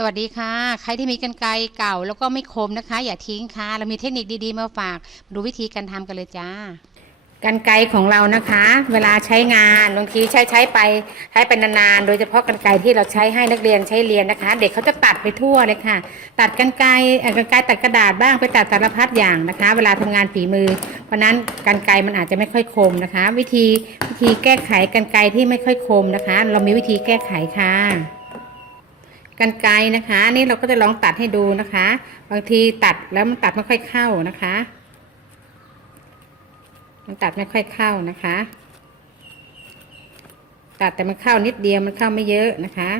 สวัสดีค่ะ ใครที่มีกันไกรเก่าแล้วก็ไม่คมนะคะ อย่าทิ้งค่ะ เรามีเทคนิคดีๆมาฝากดูวิธีการทำกันเลยจ้ากันไกรของเรานะคะ เวลาใช้งานบางทีใช้ใช้ไปใช้ไปนานๆโดยเฉพาะกันไกรที่เราใช้ให้นักเรียนใช้เรียนนะคะ เด็กเขาจะตัดไปทั่วเลยค่ะ ตัดกันไกรเอ่อกันไกรตัดกระดาษบ้างไปตัดสารพัดอย่างนะคะ เวลาทำงานฝีมือ เพราะนั้นกันไกรมันอาจจะไม่ค่อยคมนะคะ วิธีวิธีแก้ไขกันไกรที่ไม่ค่อยคมนะคะ เรามีวิธีแก้ไขค่ะ กันไกนะคะนี่เราก็จะลองตัดให้ดูนะคะ บางทีตัดแล้วมันตัดไม่ค่อยเข้านะคะ มันตัดไม่ค่อยเข้านะคะ ตัดแต่มันเข้านิดเดียวมันเข้าไม่เยอะนะคะ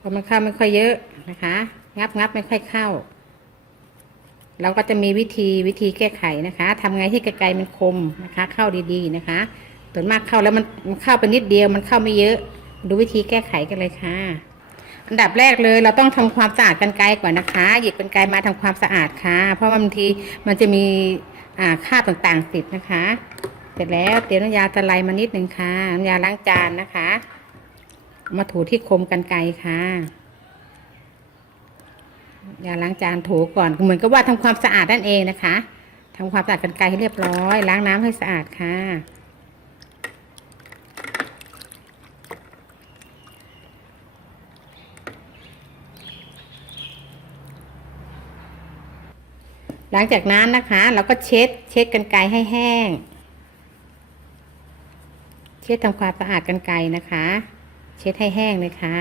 พอมันเข้าไม่ค่อยเยอะนะคะ งับงับไม่ค่อยเข้า เราก็จะมีวิธีวิธีแก้ไขนะคะทำไงที่กระไกรมันคมนะคะ เข้าดีๆนะคะส่วนมากเข้าแล้วมันมันเข้าไปนิดเดียวมันเข้าไม่เยอะ ดูวิธีแก้ไขกันเลยค่ะ อันดับแรกเลยเราต้องทำความสะอาดกันไกรก่อนนะคะ หยิบกันไกรมาทำความสะอาดค่ะ เพราะาบางทีมันจะมีอ่าคราบต่างๆติดนะคะ เสร็จแล้วเตรียมน้ำยาสไลด์มานิดหนึ่งค่ะน้ำยาล้างจานนะคะ มาถูที่คมกันไกรค่ะยาล้างจานถูก่อนเหมือนกับว่าทำความสะอาดนั่นเองนะคะทำความสะอาดกันไกรให้เรียบร้อย ล้างน้ำให้สะอาดค่ะ หลังจากนั้นนะคะ เราก็เช็ดเช็ดกันไกให้แห้ง เช็ดทำความสะอาดกันไกนะคะ เช็ดให้แห้งเลยค่ะ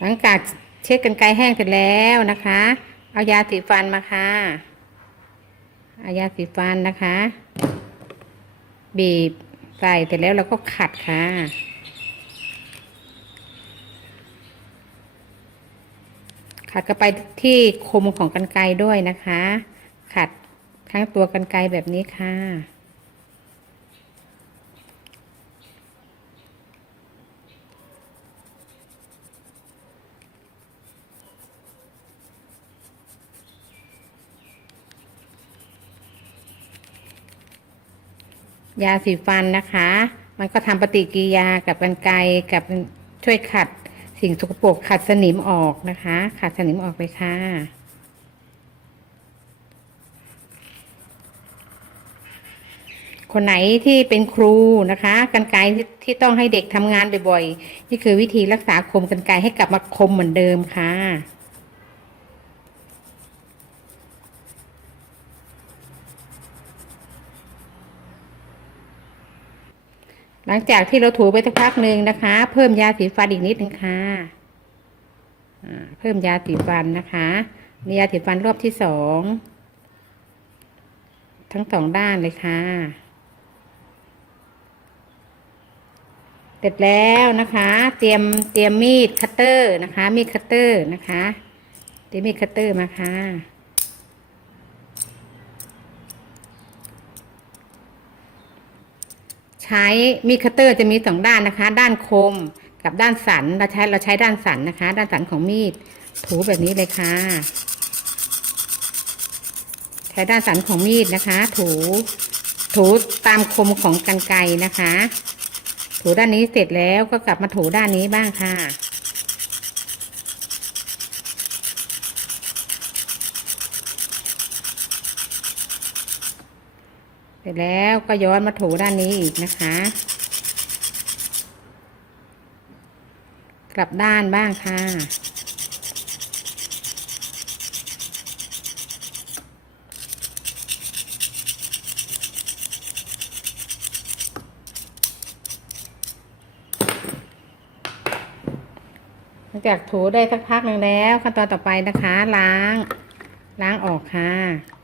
หลังจากเช็ดกันไกแห้งเสร็จแล้วนะคะ เอายาสีฟันมาค่ะเอายาสีฟันนะคะ บีบใส่เสร็จแล้วเราก็ขัดค่ะ ขัดก็ไปที่คมของกันไกรด้วยนะคะ ขัดทั้งตัวกันไกรแบบนี้ค่ะ ยาสีฟันนะคะ มันก็ทำปฏิกิริยากับกันไกรกับช่วยขัด สิ่งสกปรกขัดสนิมออกนะคะ ขัดสนิมออกไปค่ะคนไหนที่เป็นครูนะคะกันไกที่ที่ต้องให้เด็กทำงานบ่อยๆนี่คือวิธีรักษาคมกันไกให้กลับมาคมเหมือนเดิมค่ะ หลังจากที่เราถูไปสักพักหนึ่งนะคะ เพิ่มยาสีฟันอีกนิดนึงค่ะอ่าเพิ่มยาสีฟันนะคะมียาสีฟันรอบที่สองทั้งสองด้านเลยค่ะ เสร็จแล้วนะคะ เตรียมเตรียมมีดคัตเตอร์นะคะ มีดคัตเตอร์นะคะเตรียมมีดคัตเตอร์มาค่ะ ใช้มีดคัตเตอร์จะมีสองด้านนะคะ ด้านคมกับด้านสันเราใช้เราใช้ด้านสันนะคะ ด้านสันของมีดถูแบบนี้เลยค่ะ ใช้ด้านสันของมีดนะคะ ถู ถูตามคมของกันไกรนะคะ ถูด้านนี้เสร็จแล้วก็กลับมาถูด้านนี้บ้างค่ะ ร็จแล้วก็ย้อนมาถูด้านนี้อีกนะคะ กลับด้านบ้างค่ะ หลังจากถูได้สักพักหนึ่งแล้วขั้นตอนต่อไปนะคะล้าง ล้างออกค่ะ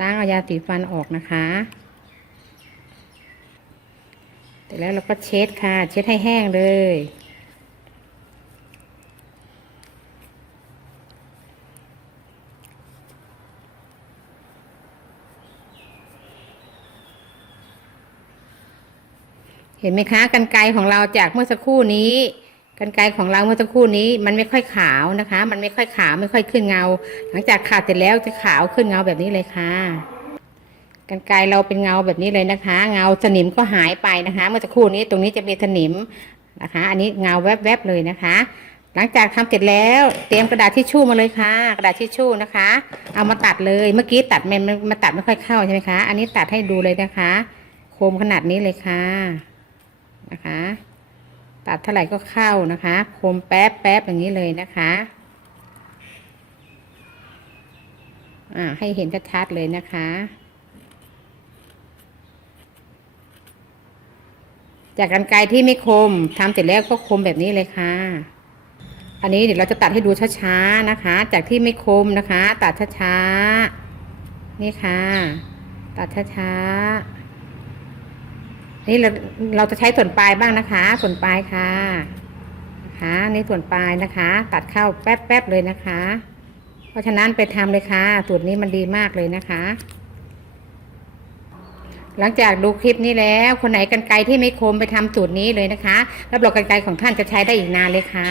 ล้างเอายาสีฟันออกนะคะเสร็จแล้วเราก็เช็ดค่ะ เช็ดให้แห้งเลย เห็นไหมคะกันไกรของเราจากเมื่อสักครู่นี้ กันไกของเราเมื่อสักครู่นี้มันไม่ค่อยขาวนะคะ มันไม่ค่อยขาวไม่ค่อยขึ้นเงา หลังจากขาดเสร็จแล้วจะขาวขึ้นเงาแบบนี้เลยค่ะกันไกเราเป็นเงาแบบนี้เลยนะคะ เงาสนิมก็หายไปนะคะ เมื่อสักครู่นี้ตรงนี้จะมีสนิมนะคะ อันนี้เงาแวบๆเลยนะคะ หลังจากทำเสร็จแล้วเตรียมกระดาษทิชชู่มาเลยค่ะ กระดาษทิชชู่นะคะ เอามาตัดเลยเมื่อกี้ตัดมันมาตัดไม่ค่อยเข้าใช่ไหมคะ อันนี้ตัดให้ดูเลยนะคะ โคมขนาดนี้เลยค่ะนะคะ ตัดเท่าไหร่ก็เข้านะคะ คมแป๊บแป๊บอย่างนี้เลยนะคะอ่าให้เห็นชัดๆเลยนะคะ จากกันไกรที่ไม่คมทำเสร็จแล้วก็คมแบบนี้เลยค่ะ อันนี้เดี๋ยวเราจะตัดให้ดูช้าๆนะคะ จากที่ไม่คมนะคะ ตัดช้าๆนี่ค่ะ ตัดช้าๆ นี่เราเราจะใช้ส่วนปลายบ้างนะคะ ส่วนปลายค่ะนะคะนี่ส่วนปลายนะคะ ตัดเข้าแป๊บๆเลยนะคะ เพราะฉะนั้นไปทำเลยค่ะสูตรนี้มันดีมากเลยนะคะ หลังจากดูคลิปนี้แล้ว คนไหนกันไกรที่ไม่คมไปทำสูตรนี้เลยนะคะรับรองกันไกรของท่านจะใช้ได้อีกนานเลยค่ะ